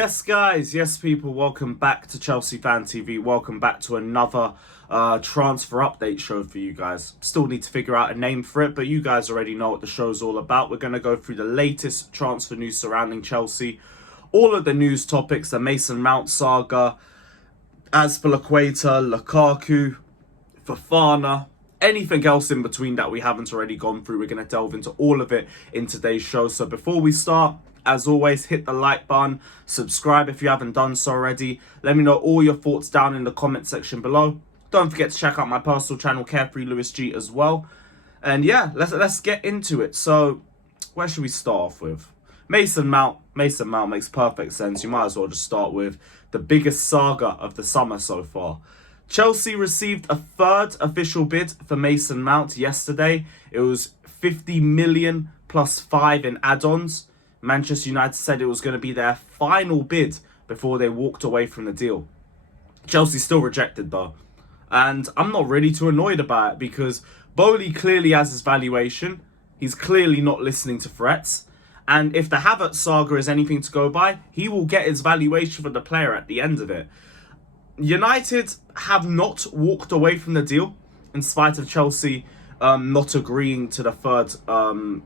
Yes, guys, yes, people, welcome back to Chelsea Fan TV. Welcome back to another transfer update show for you guys. Still need to figure out a name for it, but you guys already know what the show's all about. We're going to go through the latest transfer news surrounding Chelsea, all of the news topics, the Mason Mount saga, Azpilicueta, Lukaku, Fofana, anything else in between that we haven't already gone through. We're going to delve into all of it in today's show. So before we start, as always, hit the like button, subscribe if you haven't done so already. Let me know all your thoughts down in the comment section below. Don't forget to check out my personal channel, Carefree Lewis G, as well. And yeah, let's get into it. So, where should we start off with? Mason Mount. Mason Mount makes perfect sense. You might as well just start with the biggest saga of the summer so far. Chelsea received a third official bid for Mason Mount yesterday. It was 50 million plus 5 in add-ons. Manchester United said it was going to be their final bid before they walked away from the deal. Chelsea still rejected though. And I'm not really too annoyed about it because Bowley clearly has his valuation. He's clearly not listening to threats. And if the Havertz saga is anything to go by, he will get his valuation for the player at the end of it. United have not walked away from the deal in spite of Chelsea not agreeing to the third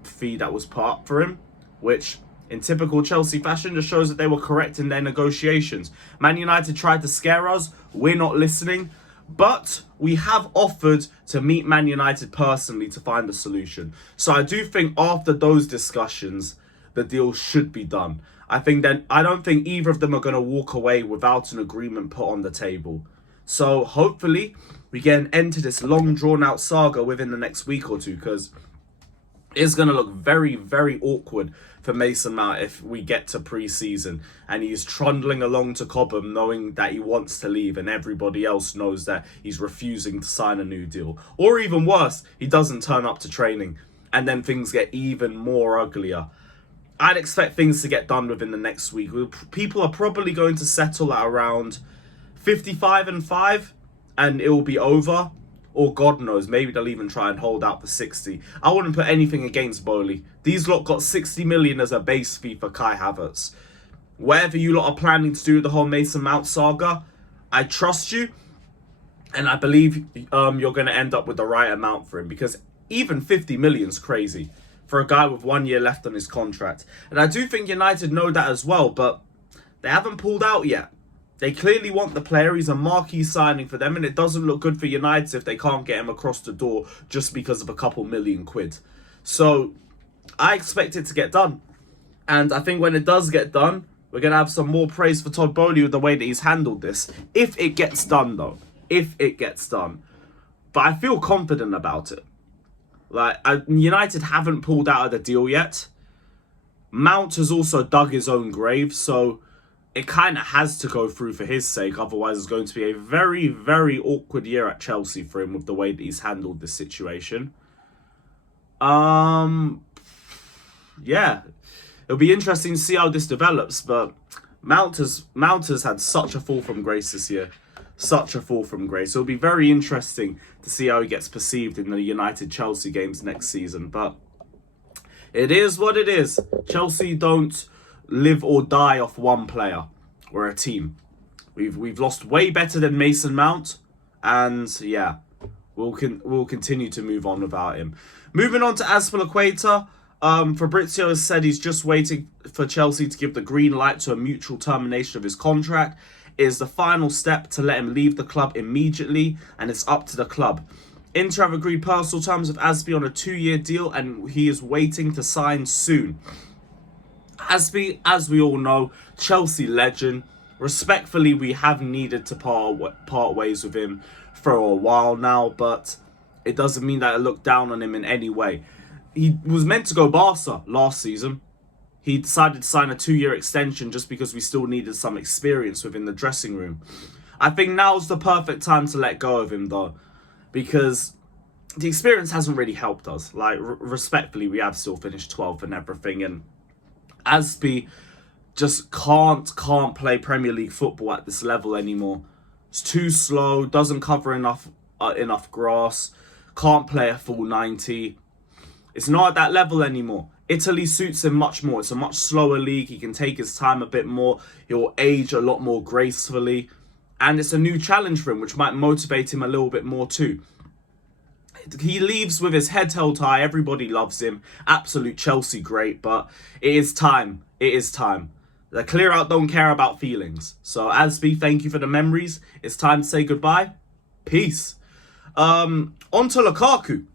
fee that was put up for him, which in typical Chelsea fashion just shows that they were correct in their negotiations. Man United tried to scare us. We're not listening. But we have offered to meet Man United personally to find a solution. So I do think after those discussions, the deal should be done. I don't think either of them are going to walk away without an agreement put on the table. So hopefully we get an end to this long drawn out saga within the next week or two, because it's going to look very, very awkward for Mason Mount if we get to pre-season and he's trundling along to Cobham knowing that he wants to leave and everybody else knows that he's refusing to sign a new deal. Or even worse, he doesn't turn up to training and then things get even more uglier. I'd expect things to get done within the next week. People are probably going to settle at around 55-5 and it will be over. Or God knows, maybe they'll even try and hold out for 60. I wouldn't put anything against Bowley. These lot got 60 million as a base fee for Kai Havertz. Whatever you lot are planning to do with the whole Mason Mount saga, I trust you. And I believe you're going to end up with the right amount for him. Because even 50 million's crazy for a guy with 1 year left on his contract. And I do think United know that as well, but they haven't pulled out yet. They clearly want the player. He's a marquee signing for them, and it doesn't look good for United if they can't get him across the door just because of a couple million quid. So I expect it to get done. And I think when it does get done, we're going to have some more praise for Todd Bowley with the way that he's handled this. If it gets done, though. If it gets done. But I feel confident about it. United haven't pulled out of the deal yet. Mount has also dug his own grave, so it kind of has to go through for his sake. Otherwise, it's going to be a very, very awkward year at Chelsea for him with the way that he's handled this situation. Yeah, it'll be interesting to see how this develops. But Mount has had such a fall from grace this year. Such a fall from grace. It'll be very interesting to see how he gets perceived in the United-Chelsea games next season. But it is what it is. Chelsea don't live or die off one player. We're a team. We've lost way better than Mason Mount, and yeah, we'll continue to move on without him. Moving on to Azpilicueta, Fabrizio has said he's just waiting for Chelsea to give the green light to a mutual termination of his contract. It is the final step to let him leave the club immediately, and it's up to the club. Inter have agreed personal terms with Azpi on a 2-year deal, and he is waiting to sign soon. Azpi, as we all know, Chelsea legend. Respectfully, we have needed to part ways with him for a while now, but it doesn't mean that I look down on him in any way. He was meant to go Barca last season. He decided to sign a 2-year extension just because we still needed some experience within the dressing room. I think now's the perfect time to let go of him, though, because the experience hasn't really helped us. Respectfully, we have still finished 12th and everything, and Azpi just can't play Premier League football at this level anymore. It's too slow, doesn't cover enough grass, can't play a full 90. It's not at that level anymore. Italy suits him much more. It's a much slower league. He can take his time a bit more. He'll age a lot more gracefully. And it's a new challenge for him, which might motivate him a little bit more too. He leaves with his head held high. Everybody loves him. Absolute Chelsea great. But it is time. It is time. The clear out don't care about feelings. So Azpi, thank you for the memories. It's time to say goodbye. Peace. On to Lukaku.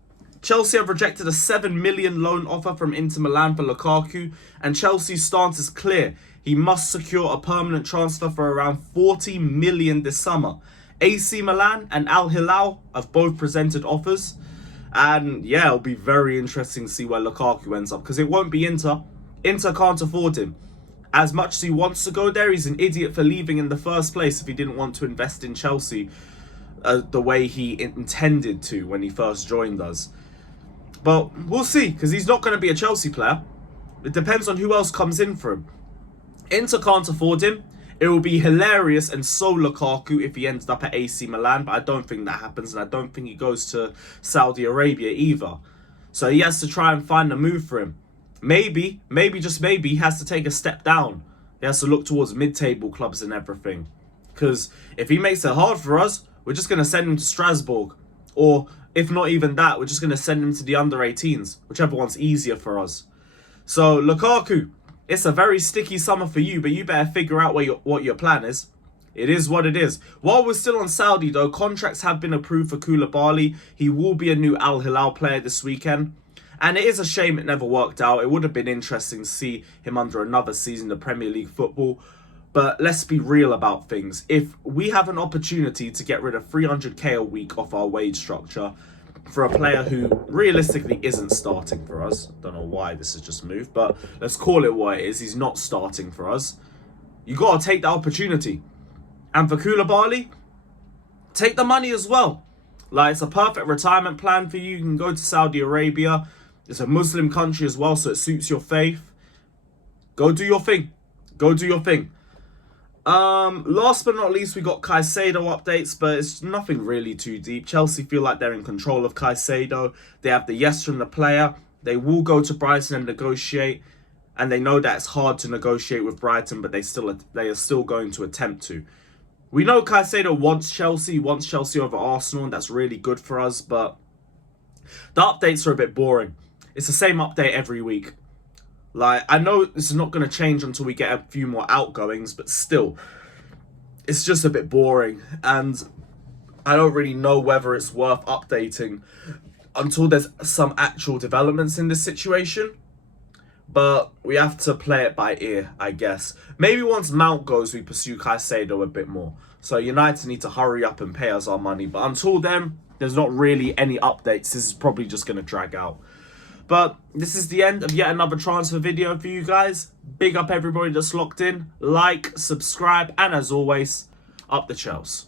Chelsea have rejected a 7 million loan offer from Inter Milan for Lukaku, and Chelsea's stance is clear. He must secure a permanent transfer for around 40 million this summer. AC Milan and Al Hilal have both presented offers, and yeah, it'll be very interesting to see where Lukaku ends up, because it won't be Inter. Inter can't afford him. As much as he wants to go there, he's an idiot for leaving in the first place if he didn't want to invest in Chelsea the way he intended to when he first joined us. But we'll see, because he's not going to be a Chelsea player. It depends on who else comes in for him. Inter can't afford him. It will be hilarious and so Lukaku if he ended up at AC Milan, but I don't think that happens, and I don't think he goes to Saudi Arabia either. So he has to try and find a move for him. Maybe, just maybe, he has to take a step down. He has to look towards mid-table clubs and everything. Because if he makes it hard for us, we're just going to send him to Strasbourg. Or if not even that, we're just going to send him to the under-18s, whichever one's easier for us. So, Lukaku, it's a very sticky summer for you, but you better figure out what your plan is. It is what it is. While we're still on Saudi, though, contracts have been approved for Koulibaly. He will be a new Al Hilal player this weekend. And it is a shame it never worked out. It would have been interesting to see him under another season of Premier League football. But let's be real about things. If we have an opportunity to get rid of 300k a week off our wage structure for a player who realistically isn't starting for us, don't know why this has just moved, but let's call it what it is. He's not starting for us. You got to take that opportunity. And for Koulibaly, take the money as well. Like, it's a perfect retirement plan for you. You can go to Saudi Arabia. It's a Muslim country as well, so it suits your faith. Go do your thing. Go do your thing. Last but not least, we got Caicedo updates, but it's nothing really too deep. Chelsea feel like they're in control of Caicedo. They have the yes from the player. They will go to Brighton and negotiate, and they know that it's hard to negotiate with Brighton, but they are still going to attempt to. We know Caicedo wants Chelsea over Arsenal, and that's really good for us, but the updates are a bit boring. It's the same update every week. Like, I know this is not going to change until we get a few more outgoings, but still, it's just a bit boring. And I don't really know whether it's worth updating until there's some actual developments in this situation. But we have to play it by ear, I guess. Maybe once Mount goes, we pursue Caicedo a bit more. So United need to hurry up and pay us our money. But until then, there's not really any updates. This is probably just going to drag out. But this is the end of yet another transfer video for you guys. Big up everybody that's locked in. Like, subscribe, and as always, up the Chels.